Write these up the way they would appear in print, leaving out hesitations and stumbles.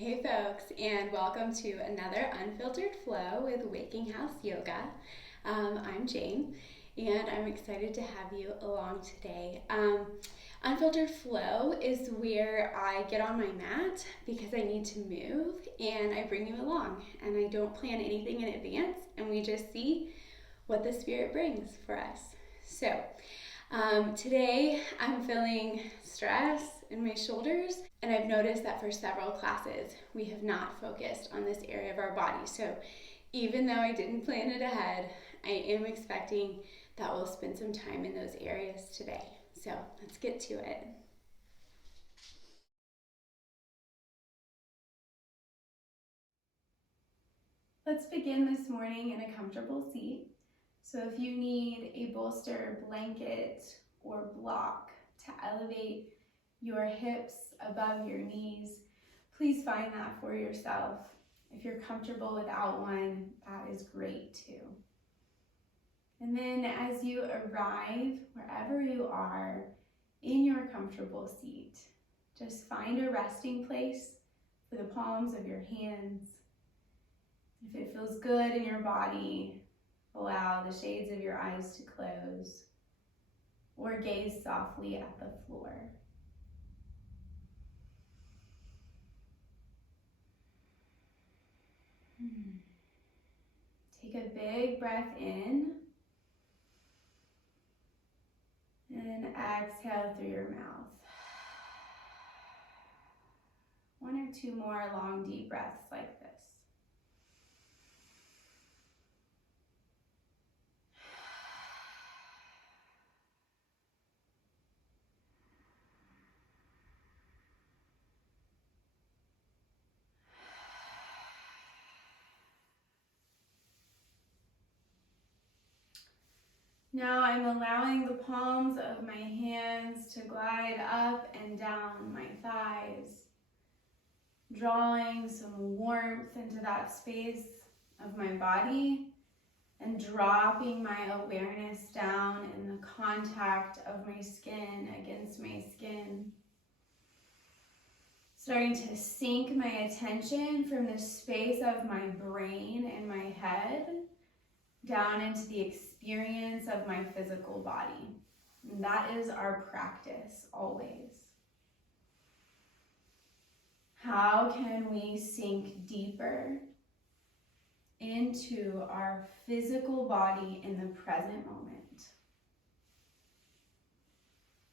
Hey folks, and welcome to another Unfiltered Flow with Waking House Yoga. I'm Jane, and I'm excited to have you along today. Unfiltered Flow is where I get on my mat because I need to move, and I bring you along, and I don't plan anything in advance, and we just see what the Spirit brings for us. So, today I'm feeling stress in my shoulders, and I've noticed that for several classes we have not focused on this area of our body. So even though I didn't plan it ahead, I am expecting that we'll spend some time in those areas today. So let's get to it. Let's begin this morning in a comfortable seat. So if you need a bolster, blanket, or block to elevate your hips above your knees, please find that for yourself. If you're comfortable without one, that is great too. And then as you arrive wherever you are in your comfortable seat, just find a resting place for the palms of your hands. If it feels good in your body, allow the shades of your eyes to close or gaze softly at the floor. Take a big breath in and exhale through your mouth. One or two more long, deep breaths like this. Now I'm allowing the palms of my hands to glide up and down my thighs, drawing some warmth into that space of my body and dropping my awareness down in the contact of my skin against my skin. Starting to sink my attention from the space of my brain and my head down into the experience of my physical body. And that is our practice always. How can we sink deeper into our physical body in the present moment?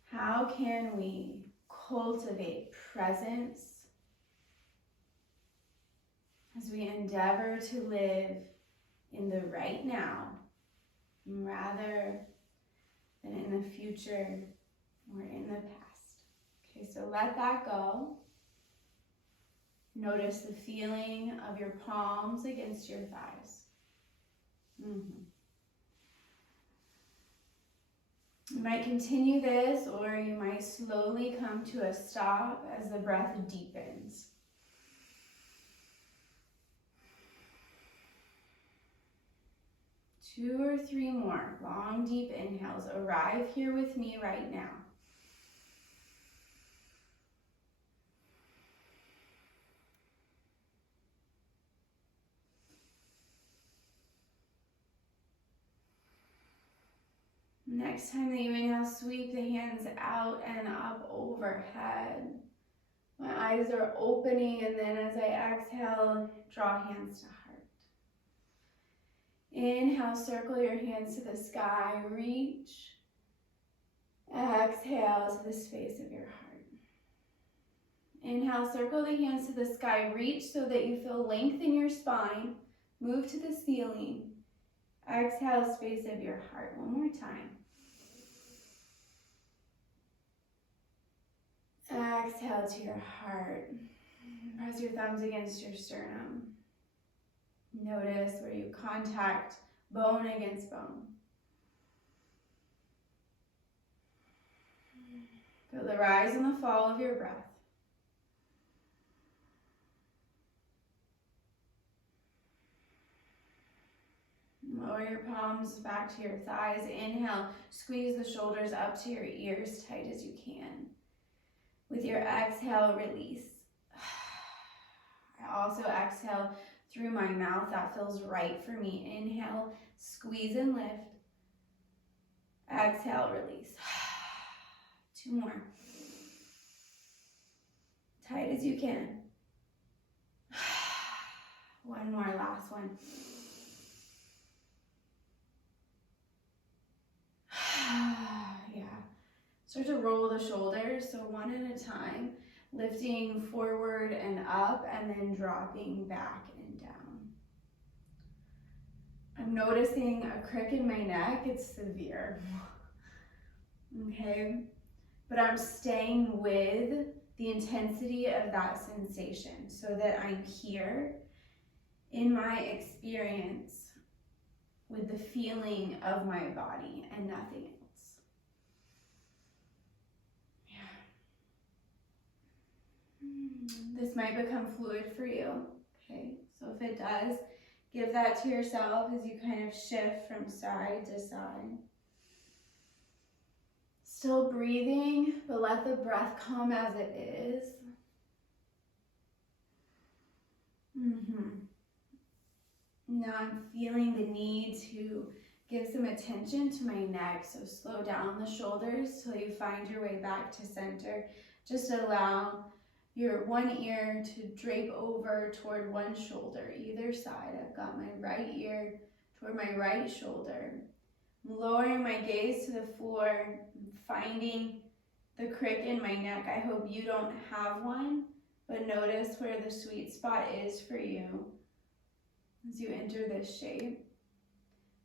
How can we cultivate presence as we endeavor to live in the right now rather than in the future or in the past? Okay, so let that go. Notice the feeling of your palms against your thighs. You might continue this, or you might slowly come to a stop as the breath deepens. Two or three more long, deep inhales. Arrive here with me right now. Next time that you inhale, sweep the hands out and up overhead. My eyes are opening, and then as I exhale, draw hands to heart. Inhale, circle your hands to the sky, reach. Exhale to the space of your heart. Inhale, circle the hands to the sky, reach so that you feel length in your spine. Move to the ceiling. Exhale, space of your heart. One more time. Exhale to your heart. Press your thumbs against your sternum. Notice where you contact bone against bone. Feel the rise and the fall of your breath. Lower your palms back to your thighs. Inhale, squeeze the shoulders up to your ears, tight as you can. With your exhale, release. I also exhale through my mouth. That feels right for me. Inhale, squeeze and lift. Exhale, release. 2 more. Tight as you can. 1 more, last one. Yeah. Start to roll the shoulders, so 1 at a time, lifting forward and up, and then dropping back and down. I'm noticing a crick in my neck. It's severe. Okay? But I'm staying with the intensity of that sensation so that I'm here in my experience with the feeling of my body and nothing else. Yeah. This might become fluid for you. Okay, so if it does, give that to yourself as you kind of shift from side to side. Still breathing, but let the breath come as it is. Now I'm feeling the need to give some attention to my neck, so slow down the shoulders till you find your way back to center. Just allow your one ear to drape over toward one shoulder, either side. I've got my right ear toward my right shoulder. I'm lowering my gaze to the floor, finding the crick in my neck. I hope you don't have one, but notice where the sweet spot is for you as you enter this shape.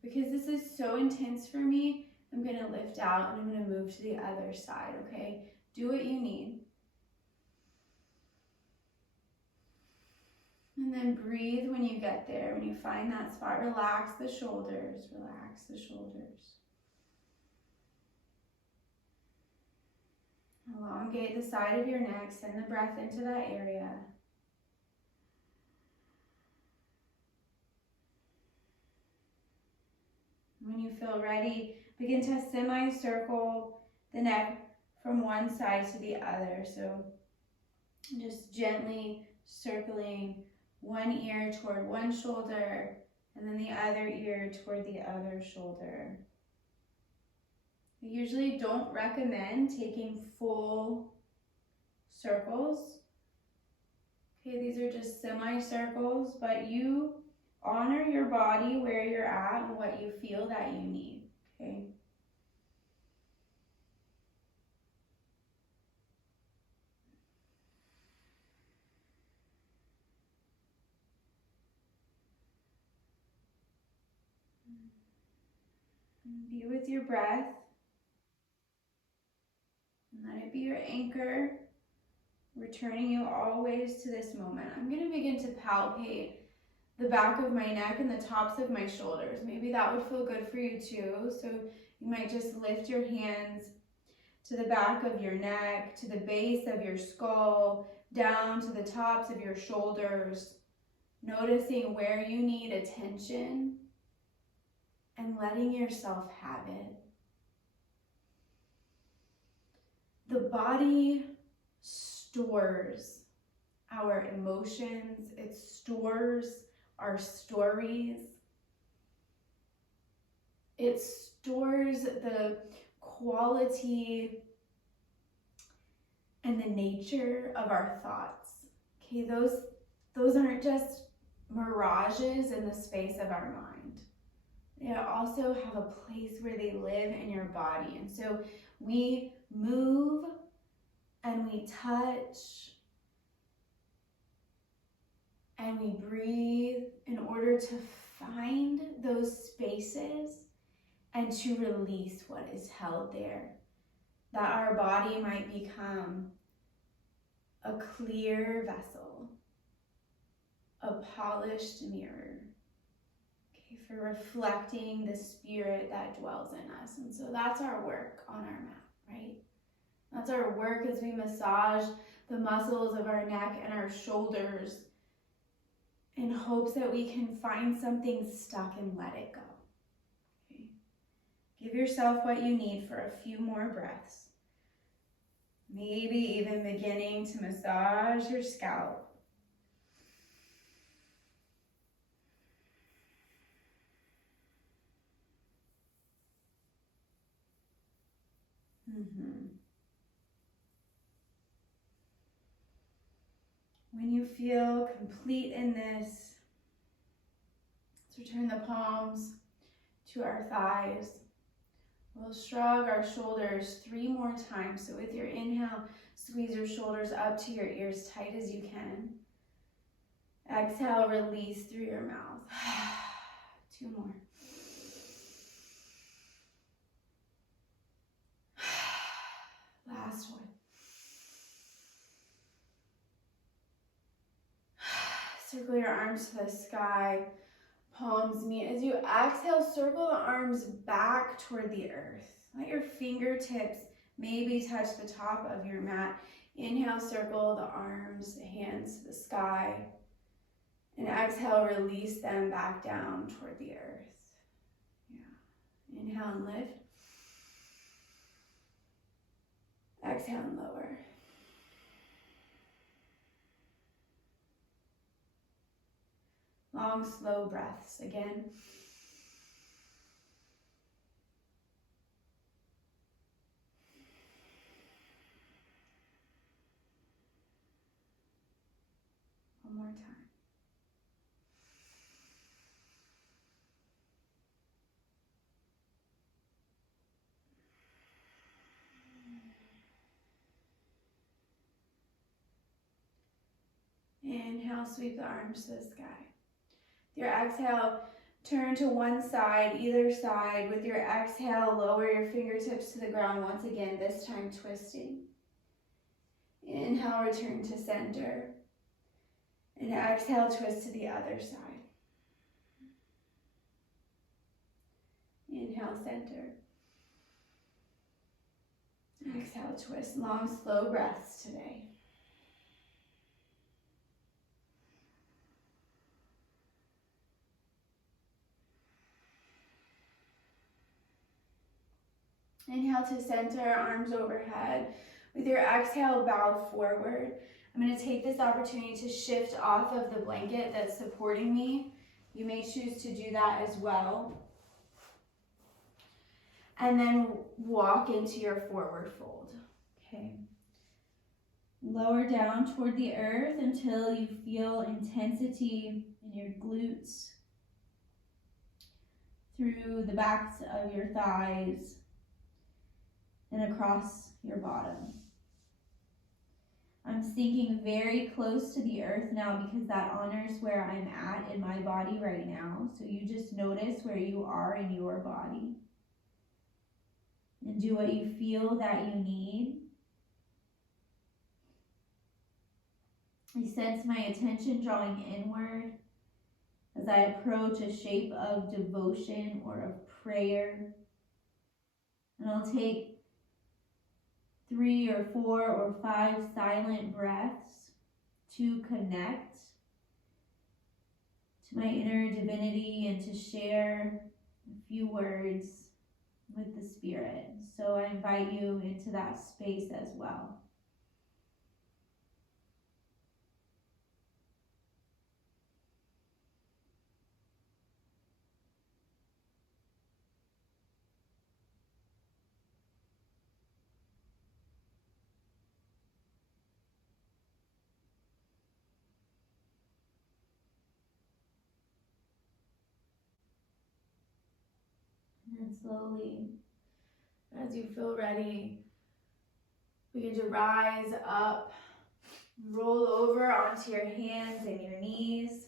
Because this is so intense for me, I'm gonna lift out and I'm gonna move to the other side, okay? Do what you need. And then breathe when you get there. When you find that spot, relax the shoulders, relax the shoulders. Elongate the side of your neck, send the breath into that area. When you feel ready, begin to semicircle the neck from one side to the other. So just gently circling one ear toward one shoulder and then the other ear toward the other shoulder. I usually don't recommend taking full circles. Okay, these are just semicircles, but you honor your body where you're at and what you feel that you need, okay? Be with your breath. And let it be your anchor, returning you always to this moment. I'm going to begin to palpate the back of my neck and the tops of my shoulders. Maybe that would feel good for you too. So you might just lift your hands to the back of your neck, to the base of your skull, down to the tops of your shoulders, noticing where you need attention and letting yourself have it. The body stores our emotions, it stores our stories, it stores the quality and the nature of our thoughts. Okay, those aren't just mirages in the space of our mind. They also have a place where they live in your body. And so we move and we touch and we breathe in order to find those spaces and to release what is held there. That our body might become a clear vessel, a polished mirror, okay, for reflecting the spirit that dwells in us. And so that's our work on our mat, right? That's our work as we massage the muscles of our neck and our shoulders in hopes that we can find something stuck and let it go. Okay? Give yourself what you need for a few more breaths. Maybe even beginning to massage your scalp. When you feel complete in this, let's return the palms to our thighs. We'll shrug our shoulders 3 more times. So with your inhale, squeeze your shoulders up to your ears tight as you can. Exhale, release through your mouth. 2 more. Last one. Circle your arms to the sky. Palms meet. As you exhale, circle the arms back toward the earth. Let your fingertips maybe touch the top of your mat. Inhale, circle the arms, hands to the sky. And exhale, release them back down toward the earth. Yeah. Inhale and lift. Exhale and lower. Long, slow breaths again. One more time. Inhale, sweep the arms to the sky. With your exhale, turn to one side, either side. With your exhale, lower your fingertips to the ground once again, this time twisting. Inhale, return to center. And exhale, twist to the other side. Inhale, center. Exhale, twist. Long, slow breaths today. Inhale to center, arms overhead. With your exhale, bow forward. I'm going to take this opportunity to shift off of the blanket that's supporting me. You may choose to do that as well. And then walk into your forward fold. Okay. Lower down toward the earth until you feel intensity in your glutes, through the backs of your thighs, and across your bottom. I'm sinking very close to the earth now because that honors where I'm at in my body right now. So you just notice where you are in your body and do what you feel that you need. I sense my attention drawing inward as I approach a shape of devotion or of prayer. And I'll take 3 or 4 or 5 silent breaths to connect to my inner divinity and to share a few words with the Spirit. So I invite you into that space as well. And slowly, as you feel ready, begin to rise up, roll over onto your hands and your knees.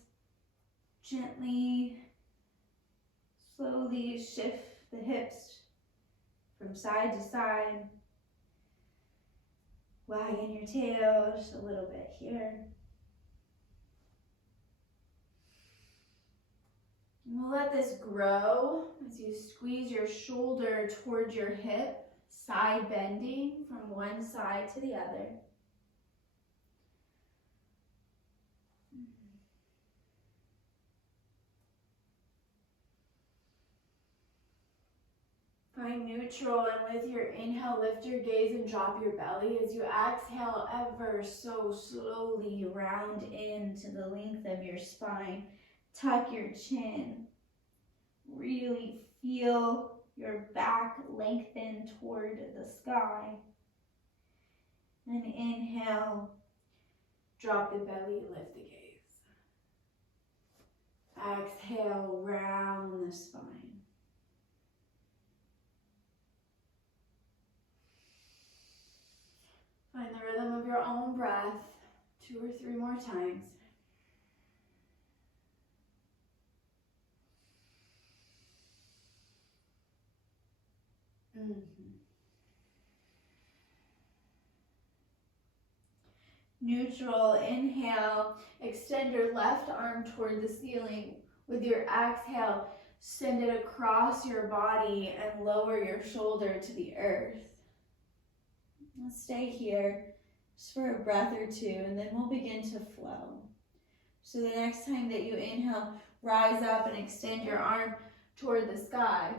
Gently, slowly shift the hips from side to side. Wagging your tail just a little bit here. And we'll let this grow as you squeeze your shoulder towards your hip, side bending from one side to the other. Find neutral, and with your inhale, lift your gaze and drop your belly. As you exhale, ever so slowly round into the length of your spine. Tuck your chin. Really feel your back lengthen toward the sky. And inhale, drop the belly, lift the gaze. Exhale, round the spine. Find the rhythm of your own breath, 2 or 3 more times. Neutral, inhale, extend your left arm toward the ceiling. With your exhale, send it across your body and lower your shoulder to the earth. Let's stay here just for a breath or 2, and then we'll begin to flow. So the next time that you inhale, rise up and extend your arm toward the sky.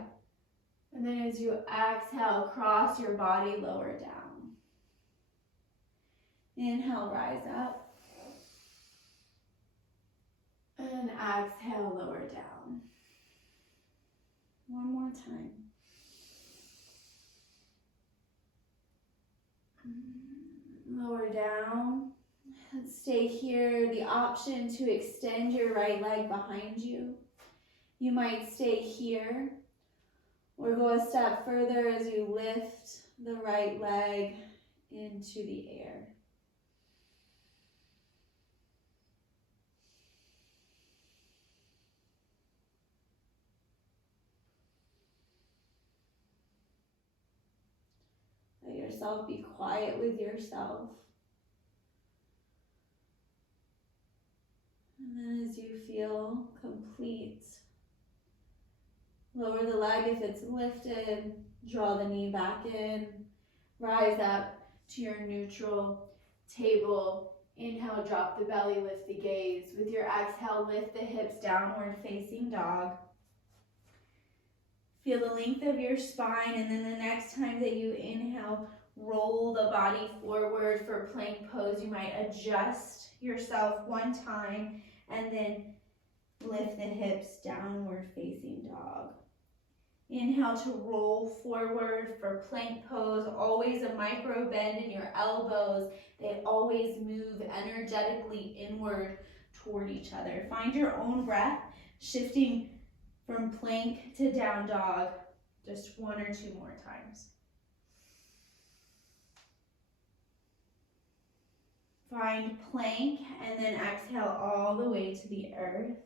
And then as you exhale, cross your body, lower down. Inhale, rise up. And exhale, lower down. One more time. Lower down. Let's stay here. The option to extend your right leg behind you. You might stay here or go a step further as you lift the right leg into the air. Let yourself be quiet with yourself. And then as you feel complete, lower the leg if it's lifted, draw the knee back in, rise up to your neutral table. Inhale, drop the belly, lift the gaze. With your exhale, lift the hips, downward facing dog. Feel the length of your spine, and then the next time that you inhale, roll the body forward for plank pose. You might adjust yourself one time and then lift the hips, downward facing dog. Inhale to roll forward for plank pose. Always a micro bend in your elbows. They always move energetically inward toward each other. Find your own breath, shifting from plank to down dog, just 1 or 2 more times. Find plank and then exhale all the way to the earth.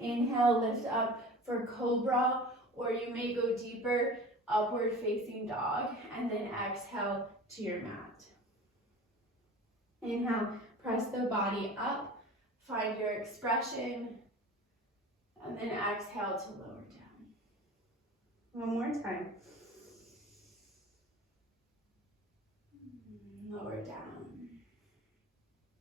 Inhale, lift up for cobra, or you may go deeper, upward facing dog, and then exhale to your mat. Inhale, press the body up, find your expression, and then exhale to lower down. One more time. Lower down.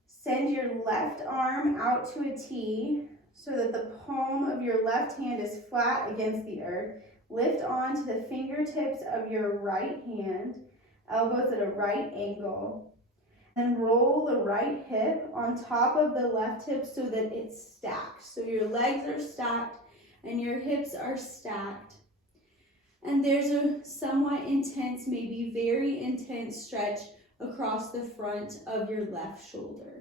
Send your left arm out to a T so that the palm of your left hand is flat against the earth. Lift onto the fingertips of your right hand, elbows at a right angle. Then roll the right hip on top of the left hip so that it's stacked. So your legs are stacked and your hips are stacked. And there's a somewhat intense, maybe very intense stretch across the front of your left shoulder.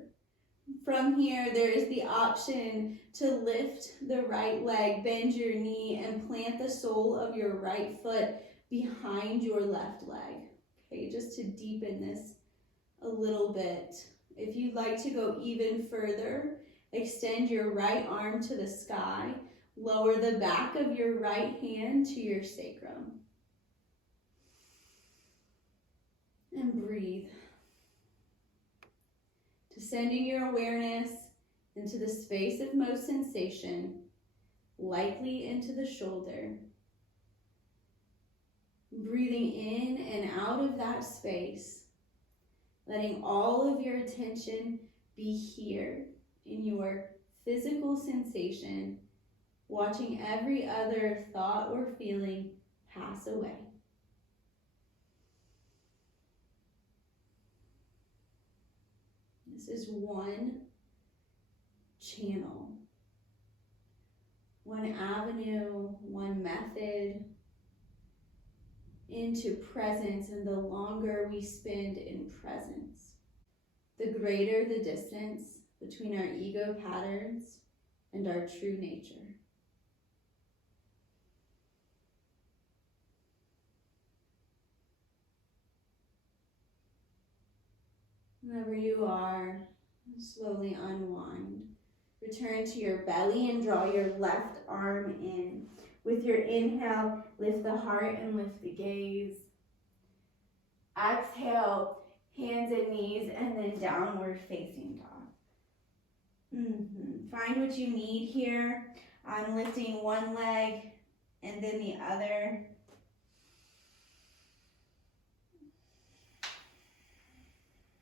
From here, there is the option to lift the right leg, bend your knee, and plant the sole of your right foot behind your left leg. Okay, just to deepen this a little bit. If you'd like to go even further, extend your right arm to the sky, lower the back of your right hand to your sacrum. And breathe. Descending your awareness into the space of most sensation, lightly into the shoulder. Breathing in and out of that space, letting all of your attention be here in your physical sensation, watching every other thought or feeling pass away. This is one channel, one avenue, one method, into presence, and the longer we spend in presence, the greater the distance between our ego patterns and our true nature. Wherever you are, slowly unwind. Return to your belly and draw your left arm in. With your inhale, lift the heart and lift the gaze. Exhale, hands and knees, and then downward facing dog. Find what you need here. I'm lifting one leg and then the other.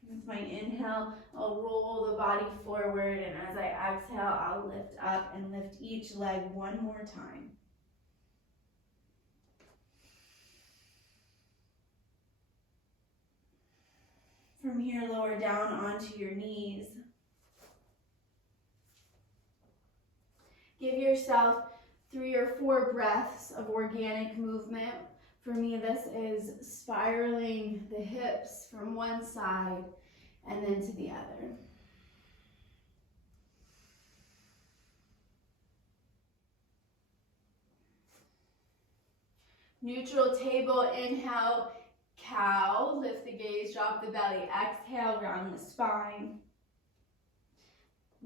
With my inhale, I'll roll the body forward, and as I exhale, I'll lift up and lift each leg one more time. From here, lower down onto your knees. Give yourself 3 or 4 breaths of organic movement. For me, this is spiraling the hips from one side and then to the other. Neutral table, inhale, cow, lift the gaze, drop the belly, exhale, round the spine.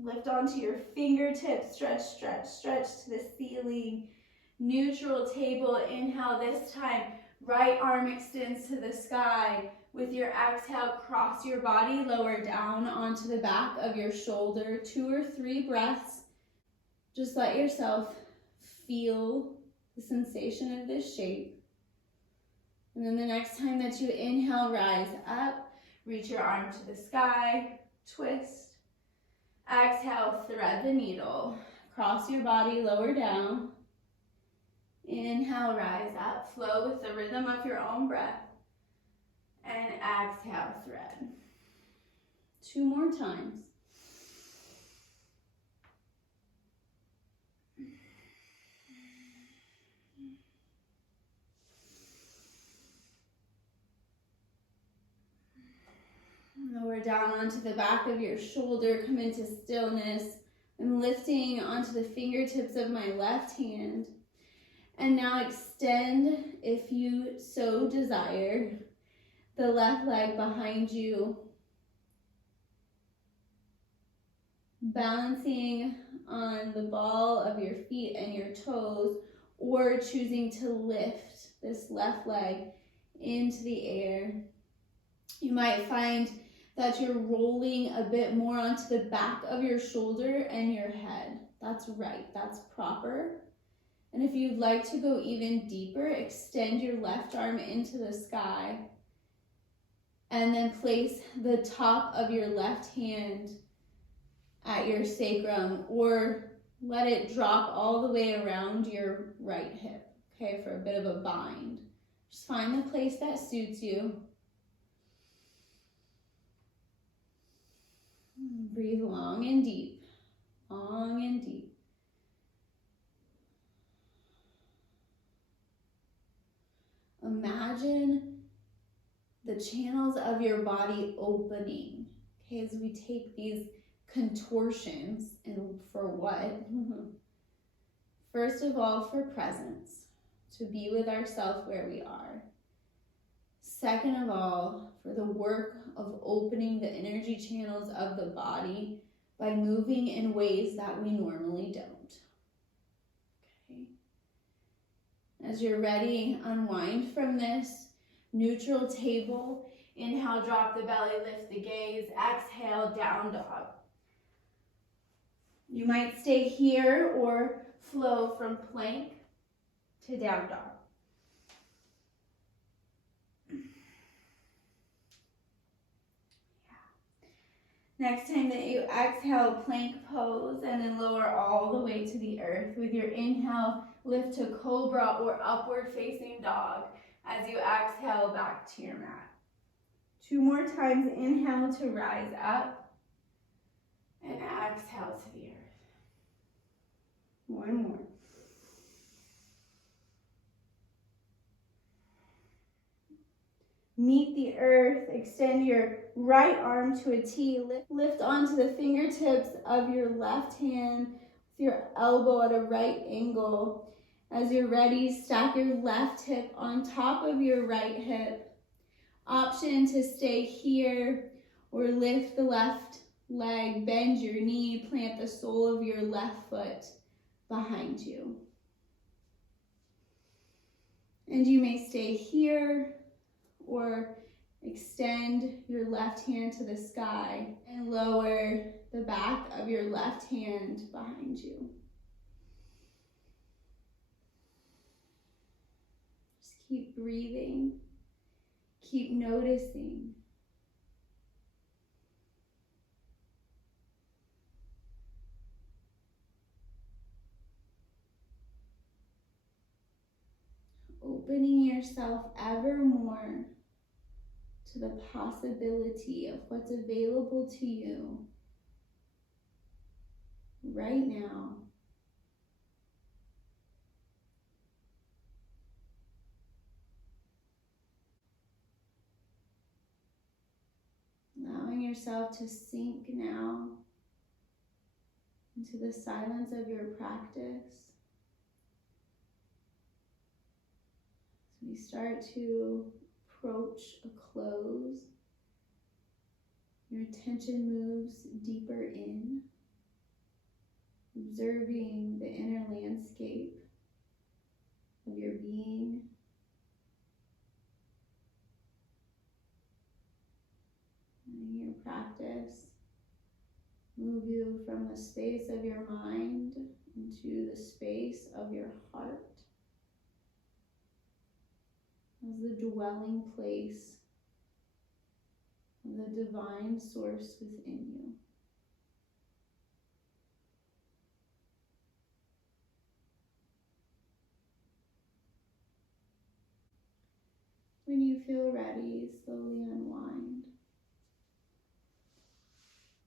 Lift onto your fingertips, stretch, stretch, stretch to the ceiling. Neutral table, inhale this time, right arm extends to the sky. With your exhale, cross your body, lower down onto the back of your shoulder. 2 or 3 breaths. Just let yourself feel the sensation of this shape. And then the next time that you inhale, rise up, reach your arm to the sky, twist. Exhale, thread the needle. Cross your body, lower down. Inhale, rise up, flow with the rhythm of your own breath. And exhale, thread. 2 more times. Lower down onto the back of your shoulder, come into stillness. I'm lifting onto the fingertips of my left hand. And now extend, if you so desire, the left leg behind you, balancing on the ball of your feet and your toes, or choosing to lift this left leg into the air. You might find that you're rolling a bit more onto the back of your shoulder and your head. That's right, that's proper. And if you'd like to go even deeper, extend your left arm into the sky and then place the top of your left hand at your sacrum, or let it drop all the way around your right hip, okay, for a bit of a bind. Just find the place that suits you. Breathe long and deep, long and deep. Imagine the channels of your body opening, okay, as we take these contortions, and for what? First of all, for presence, to be with ourselves where we are. Second of all, for the work of opening the energy channels of the body by moving in ways that we normally don't. Okay. As you're ready, unwind from this. Neutral table. Inhale, drop the belly, lift the gaze. Exhale, down dog. You might stay here or flow from plank to down dog. Next time that you exhale, plank pose, and then lower all the way to the earth. With your inhale, lift to cobra or upward facing dog. As you exhale, back to your mat. 2 more times, inhale to rise up, and exhale to the earth. 1 more. meet the earth. Extend your right arm to a T. Lift onto the fingertips of your left hand with your elbow at a right angle. As you're ready, stack your left hip on top of your right hip. Option to stay here or lift the left leg, bend your knee, plant the sole of your left foot behind you. And you may stay here or extend your left hand to the sky and lower the back of your left hand behind you. Just keep breathing. Keep noticing. Opening yourself ever more to the possibility of what's available to you right now. Allowing yourself to sink now into the silence of your practice. As we start to approach a close, your attention moves deeper in, observing the inner landscape of your being. Letting your practice move you from the space of your mind into the space of your heart as the dwelling place of the divine source within you. When you feel ready, slowly unwind.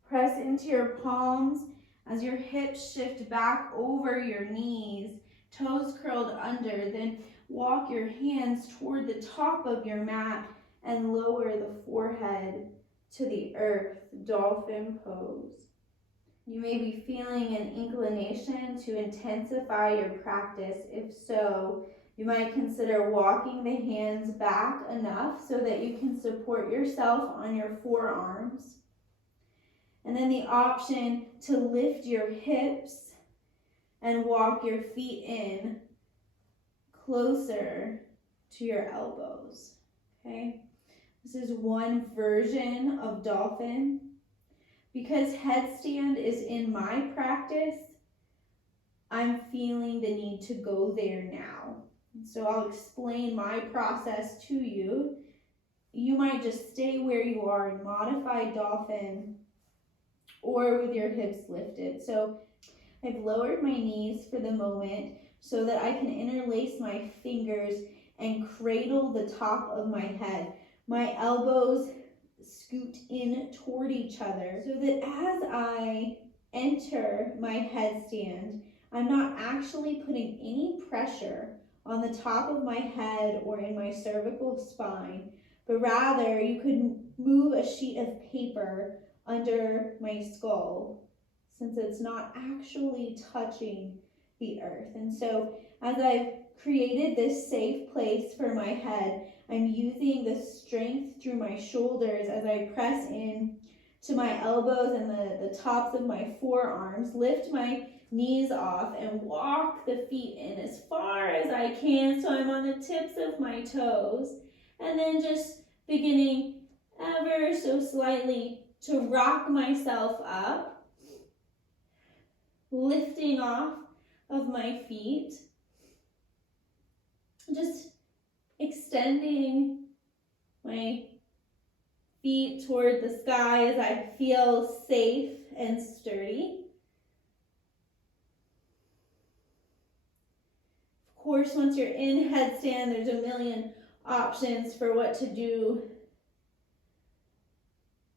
Press into your palms as your hips shift back over your knees, toes curled under. Then walk your hands toward the top of your mat and lower the forehead to the earth, dolphin pose. You may be feeling an inclination to intensify your practice. If so, you might consider walking the hands back enough so that you can support yourself on your forearms. And then the option to lift your hips and walk your feet in closer to your elbows, okay? This is one version of dolphin. Because headstand is in my practice, I'm feeling the need to go there now. So I'll explain my process to you. You might just stay where you are in modified dolphin or with your hips lifted. So I've lowered my knees for the moment so that I can interlace my fingers and cradle the top of my head. My elbows scoot in toward each other so that as I enter my headstand, I'm not actually putting any pressure on the top of my head or in my cervical spine, but rather you could move a sheet of paper under my skull since it's not actually touching the earth. And so as I've created this safe place for my head, I'm using the strength through my shoulders as I press in to my elbows and the tops of my forearms, lift my knees off and walk the feet in as far as I can so I'm on the tips of my toes, and then just beginning ever so slightly to rock myself up, lifting off of my feet, just extending my feet toward the sky as I feel safe and sturdy. Of course, once you're in headstand, there's a million options for what to do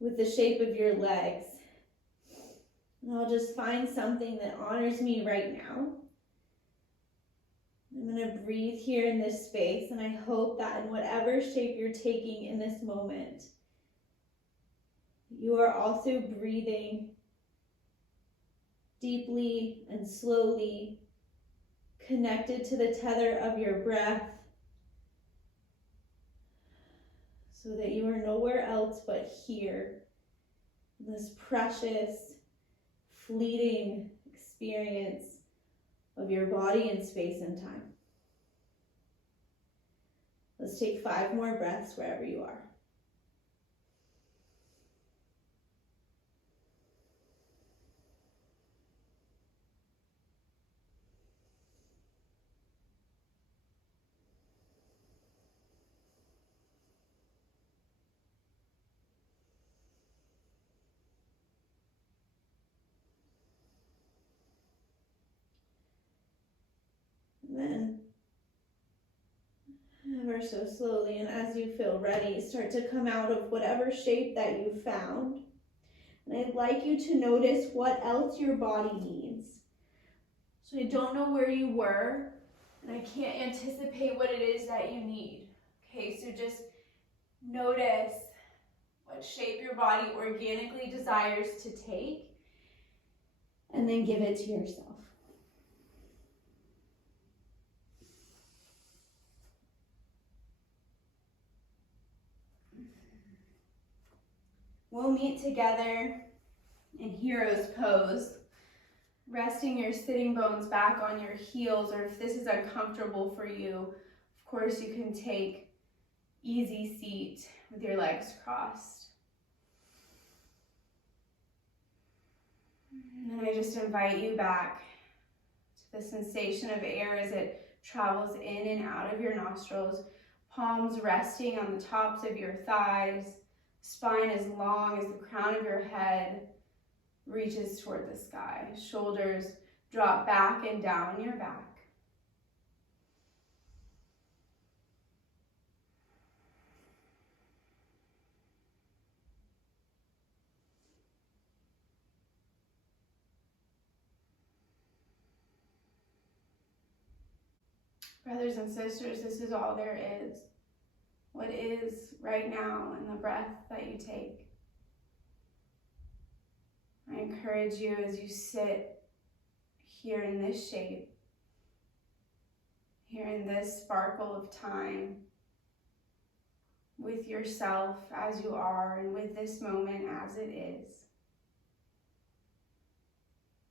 with the shape of your legs. And I'll just find something that honors me right now. I'm going to breathe here in this space, and I hope that in whatever shape you're taking in this moment, you are also breathing deeply and slowly, connected to the tether of your breath, so that you are nowhere else but here, in this precious, fleeting experience of your body in space and time. Let's take 5 more breaths wherever you are. And then, ever so slowly, and as you feel ready, start to come out of whatever shape that you found. And I'd like you to notice what else your body needs. So I don't know where you were, and I can't anticipate what it is that you need. Okay, so just notice what shape your body organically desires to take, and then give it to yourself. We'll meet together in Hero's Pose, resting your sitting bones back on your heels, or if this is uncomfortable for you, of course you can take easy seat with your legs crossed. And then I just invite you back to the sensation of air as it travels in and out of your nostrils, palms resting on the tops of your thighs, spine as long as the crown of your head reaches toward the sky. Shoulders drop back and down your back. Brothers and sisters, this is all there is. What is right now in the breath that you take. I encourage you as you sit here in this shape, here in this sparkle of time, with yourself as you are and with this moment as it is,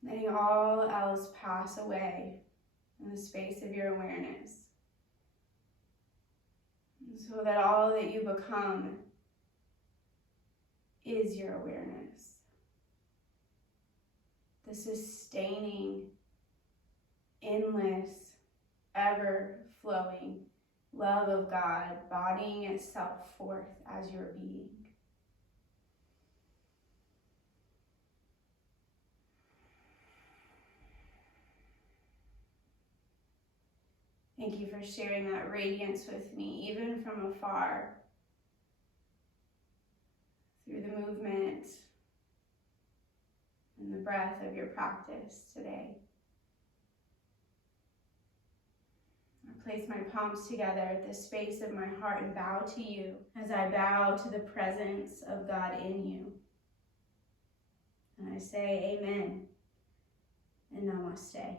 letting all else pass away in the space of your awareness, so that all that you become is your awareness. The sustaining, endless, ever-flowing love of God bodying itself forth as your being. Thank you for sharing that radiance with me, even from afar, through the movement and the breath of your practice today. I place my palms together at the space of my heart and bow to you as I bow to the presence of God in you. And I say amen and namaste.